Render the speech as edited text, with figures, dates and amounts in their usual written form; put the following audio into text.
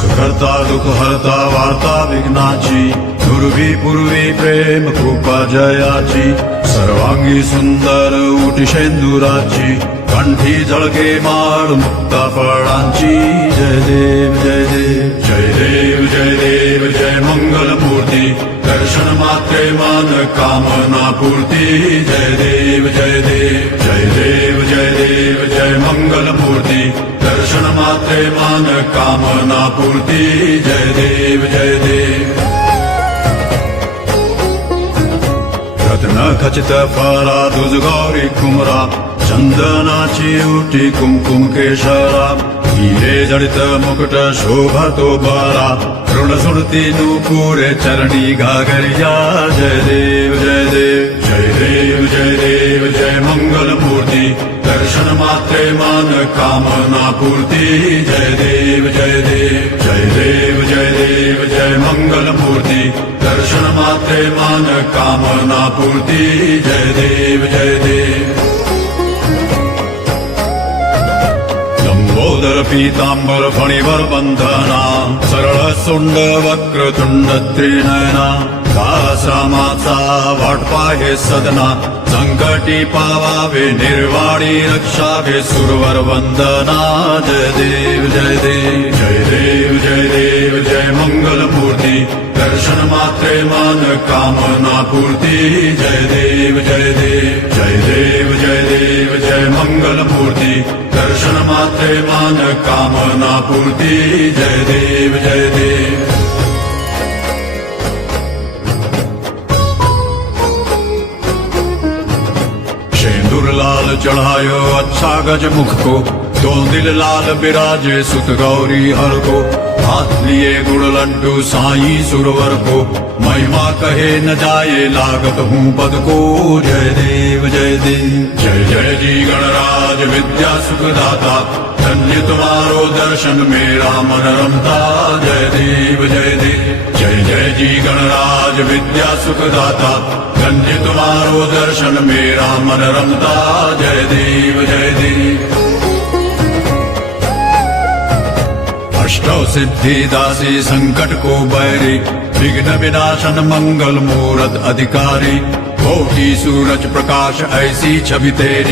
सुख करता दुख हरता वार्ता विघ्नाची, दुर्वी पूर्वी प्रेम कृपा जयाची, सर्वांगी सुंदर उटी शेंदुराची, कंठी झळके माळ मुक्ता फळांची. जय देव जय देव जय देव जय देव जय मंगल मूर्ती, दर्शन मात्रे मान कामना पूर्ती. जय देव जय देव जय देव जय देव जय मंगल मूर्ती, दर्शन मात्रे मान कामना पूर्ती. जय देव जय देव. रत्न खचित फरा दुज गौरी कुमरा, चंदनाची उटी कुमकुम केशरा, हिरे जडित मुकुट शोभतो बरा, ऋण सुरती नूपुरे चरणी घागरिया. जय देव जय देव जय देव जय देव जय मंगल मूर्ती, दर्शन मात्रे मान कामना पूर्ती. जय देव जय देव जय देव जय देव जय मंगल मूर्ती, दर्शन मात्रे मान कामना पूर्ती. जय देव जय देव. लंबोदर पीतांबर फणीवर बंधना, सरळ सोंड वक्रतुंड त्रिनयना, दासरामाचा वाटपा हे सदना, संकटी पावावे निर्वाणी रक्षावे सुरवर वंदना. जय देव जय देव जय देव जय देव जय मंगल मूर्ती, दर्शन मात्रे मान कामना पूर्ती. जय देव जय देव जय देव जय देव जय मंगल मूर्ती, दर्शन मात्रे मान कामना पूर्ती. जय देव जय देव. शेंदूर लाल चढ़ायो अच्छा गज मुख को, दो दिल लाल बिराजे सुत गौरी हर को, हाथ लिए गुड़ लड्डू साई सुरवर को, महिमा कहे न जाए लागत हूँ पद को. जय देव जय देव जय जय जी गणराज विद्या सुखदाता, धन्य तुम्हारो दर्शन मेरा मन रमता. जय देव जय देव जय जय जी गणराज विद्या सुखदाता, धन्य तुम्हारो दर्शन मेरा मन रमता. जय देव जय देव. अष्टौ सिद्धि दासी संकट को बैरी, विघ्न विनाशन मंगल मूरत अधिकारी, कोटि सूरज प्रकाश ऐसी छवि तेरी.